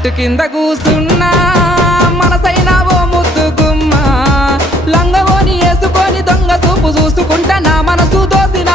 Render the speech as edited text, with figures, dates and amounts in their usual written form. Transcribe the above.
చెట్టు కింద కూసున్నా మనసైనా ఓ ముద్దు గుమ్మ లంగవోని వేసుకొని దొంగ చూపు చూసుకుంటా నా మనసు దోసిన